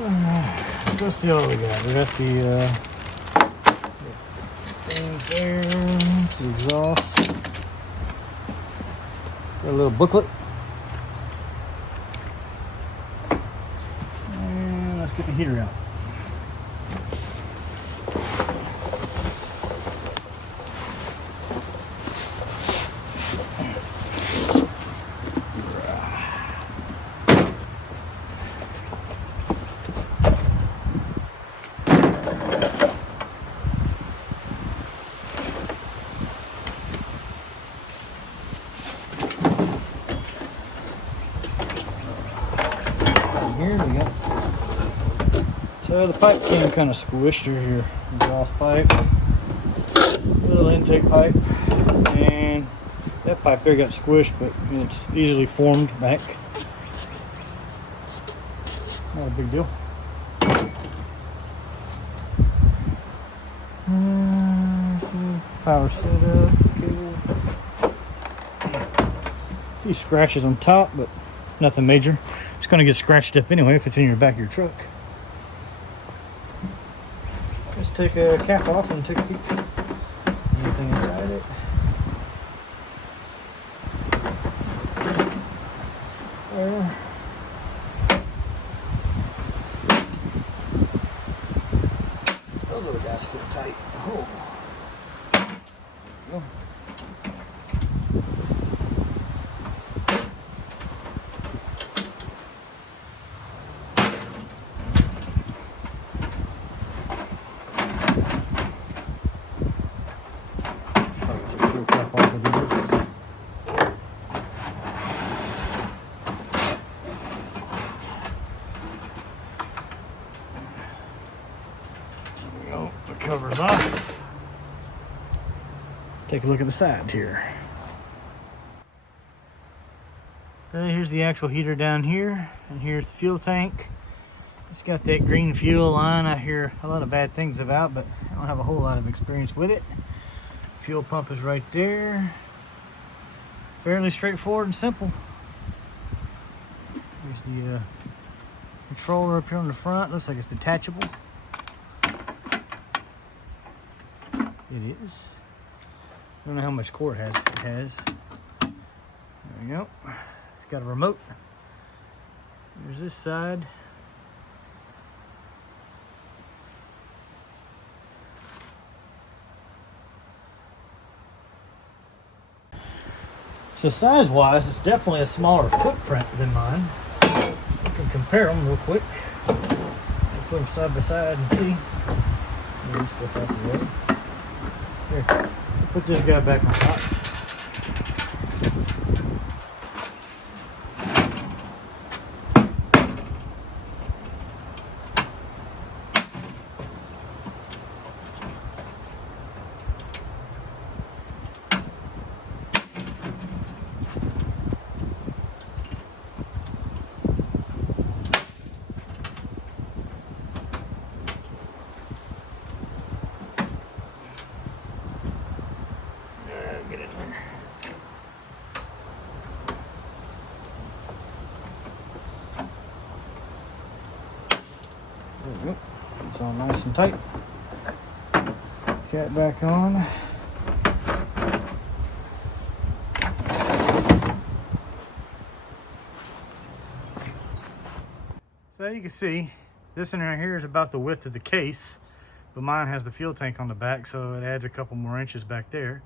So let's see what we got. We got the things there, the exhaust, got a little booklet, and let's get the heater out. Here we go. So the pipe came kind of squished through here. Exhaust pipe, little intake pipe, and that pipe there got squished, but it's easily formed back. Not a big deal. Power setup, cable. A few scratches on top, but nothing major. It's going to get scratched up anyway if it's in your back of your truck. Let's take a cap off and take a peek. Anything inside it? There. Those other guys fit tight. Oh. There we go. Covers off. Take a look at the side here. Okay, here's the actual heater down here, and here's the fuel tank. It's got that green fuel line I hear a lot of bad things about, but I don't have a whole lot of experience with it. Fuel pump is right there. Fairly straightforward and simple. Here's the controller up here on the front. Looks like it's detachable. It is. I don't know how much cord it has. It has. There we go. It's got a remote. There's this side. So size-wise, it's definitely a smaller footprint than mine. I can compare them real quick. I'll put them side by side and see. Move stuff out the way. Here, I'll put this guy back on top. It's all nice and tight. Cap back on. So you can see, this one right here is about the width of the case, but mine has the fuel tank on the back, so it adds a couple more inches back there.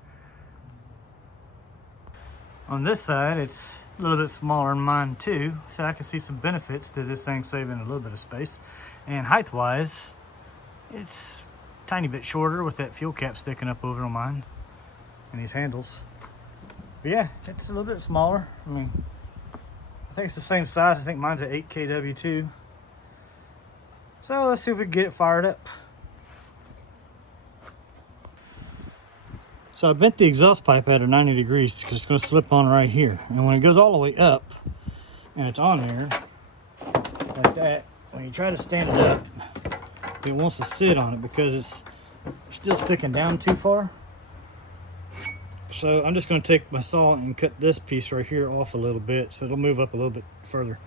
On this side, it's a little bit smaller than mine too, so I can see some benefits to this thing saving a little bit of space. And height-wise, it's a tiny bit shorter with that fuel cap sticking up over on mine and these handles. But yeah, it's a little bit smaller. I mean, I think it's the same size. I think mine's an 8 kW too. So let's see if we can get it fired up. So I bent the exhaust pipe at 90 degrees because it's going to slip on right here. And when it goes all the way up and it's on there like that, when you try to stand it up, it wants to sit on it because it's still sticking down too far. So I'm just going to take my saw and cut this piece right here off a little bit so it'll move up a little bit further.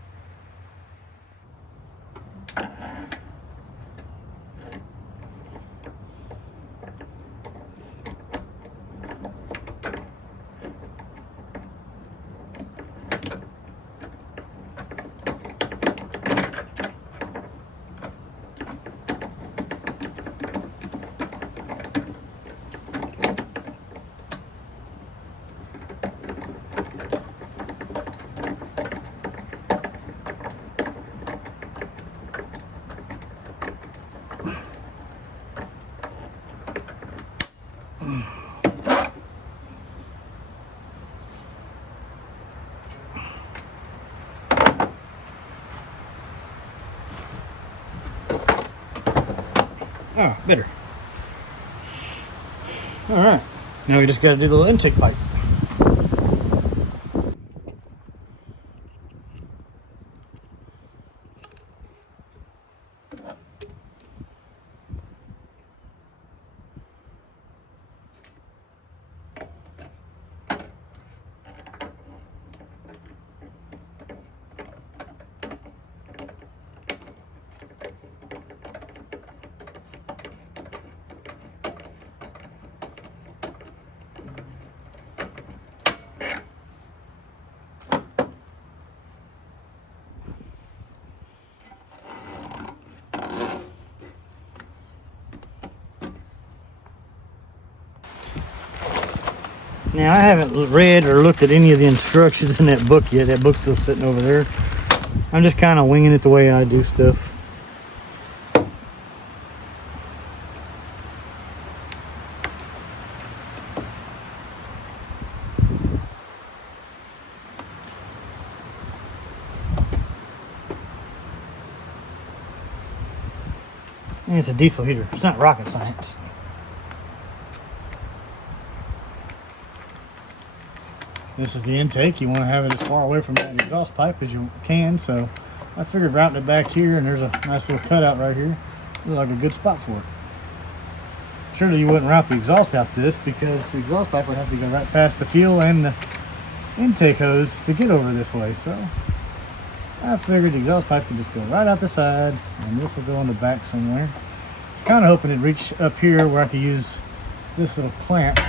Oh, better. All right. Now we just got to do the little intake pipe. Now, I haven't read or looked at any of the instructions in that book yet. That book's still sitting over there. I'm just kind of winging it the way I do stuff. And it's a diesel heater. It's not rocket science. This is the intake. You want to have it as far away from that exhaust pipe as you can, so I figured routing it back here, and there's a nice little cutout right here. Looks like a good spot for it. Surely you wouldn't route the exhaust out this, because the exhaust pipe would have to go right past the fuel and the intake hose to get over this way, so I figured the exhaust pipe could just go right out the side, and this will go in the back somewhere. I was kind of hoping it'd reach up here where I could use this little clamp.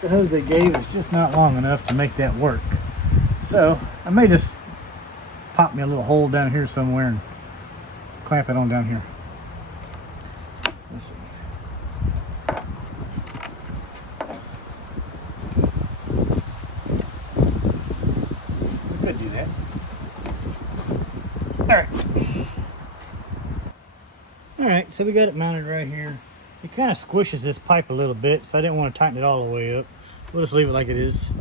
The hose they gave is just not long enough to make that work. So I may just pop me a little hole down here somewhere and clamp it on down here. Let's see. We could do that. Alright, so we got it mounted right here. It kind of squishes this pipe a little bit, so I didn't want to tighten it all the way up. We'll just leave it like it is.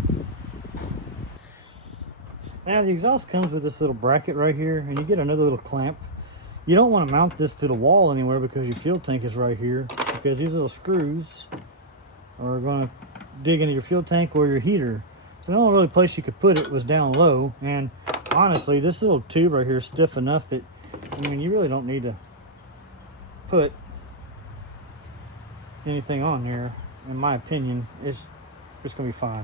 Now the exhaust comes with this little bracket right here, and you get another little clamp. You don't want to mount this to the wall anywhere because your fuel tank is right here, because these little screws are going to dig into your fuel tank or your heater. So the only really place you could put it was down low, and honestly this little tube right here is stiff enough that, I mean, you really don't need to put anything on there. In my opinion, it's going to be fine.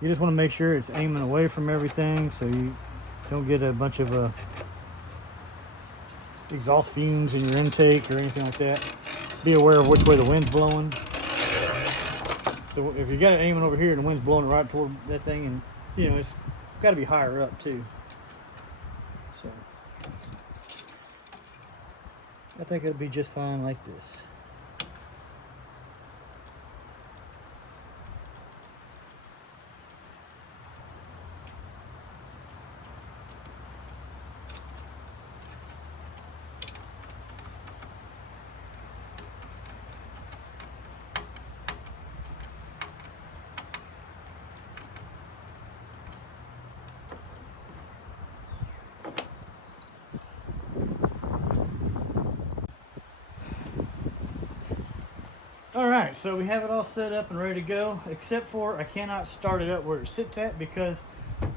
You just want to make sure it's aiming away from everything so you don't get a bunch of exhaust fumes in your intake or anything like that. Be aware of which way the wind's blowing. So if you got it aiming over here and the wind's blowing right toward that thing, and you know, it's got to be higher up too. So I think it'll be just fine like this. Alright, so we have it all set up and ready to go, except for I cannot start it up where it sits at because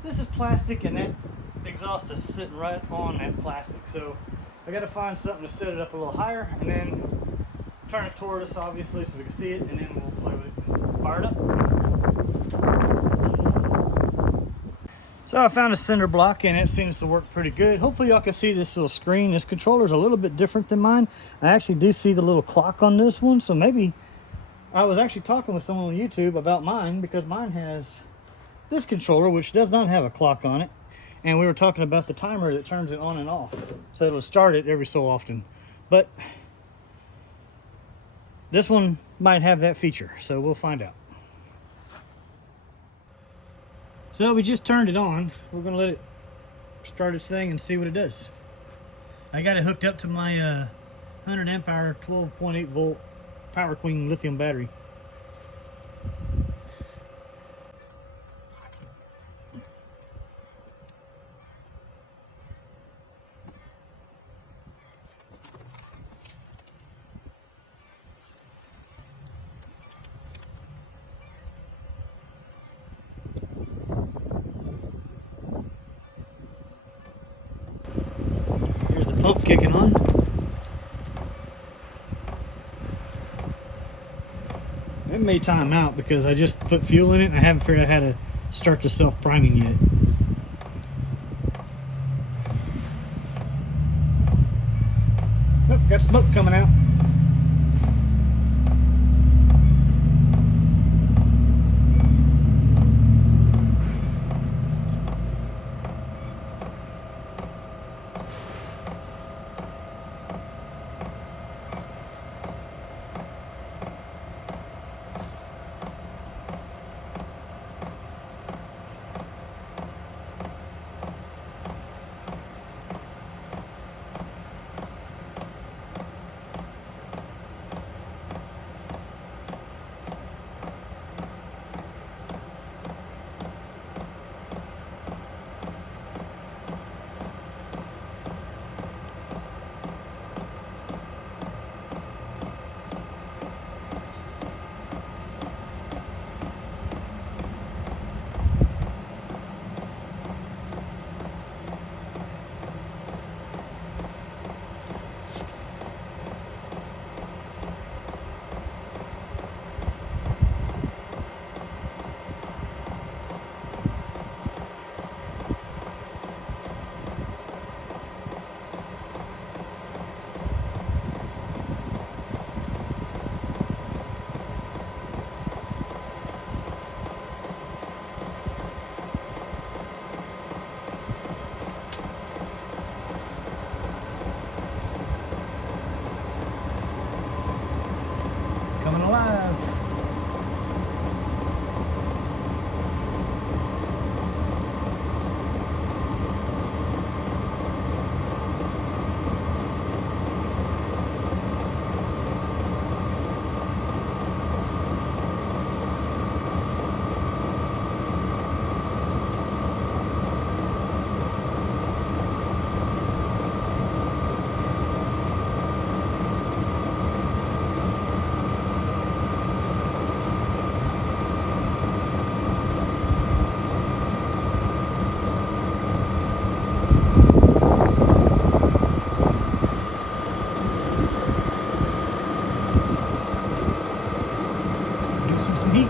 this is plastic and that exhaust is sitting right on that plastic. So I got to find something to set it up a little higher and then turn it toward us, obviously, so we can see it, and then we'll play with it and fire it up. So I found a cinder block and it seems to work pretty good. Hopefully y'all can see this little screen. This controller is a little bit different than mine. I actually do see the little clock on this one, so maybe I was actually talking with someone on YouTube about mine, because mine has this controller which does not have a clock on it, and we were talking about the timer that turns it on and off, so it'll start it every so often. But this one might have that feature, so we'll find out. So we just turned it on. We're gonna let it start its thing and see what it does. I got it hooked up to my 100 amp hour 12.8 volt Power Queen lithium battery. smoke kicking on. It may time out because I just put fuel in it and I haven't figured out how to start the self-priming yet. Oh, got smoke coming out. Coming alive. Some heat.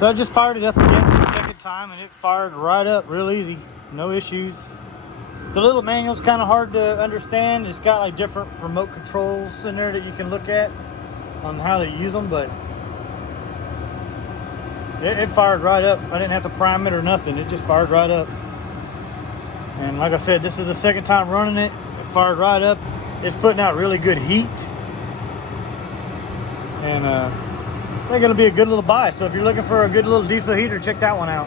So I just fired it up again for the second time and it fired right up real easy. No issues. The little manual's kind of hard to understand. It's got like different remote controls in there that you can look at on how to use them, but it fired right up. I didn't have to prime it or nothing. It just fired right up. And like I said, this is the second time running it. It fired right up. It's putting out really good heat. And they're going to be a good little buy. So if you're looking for a good little diesel heater, check that one out.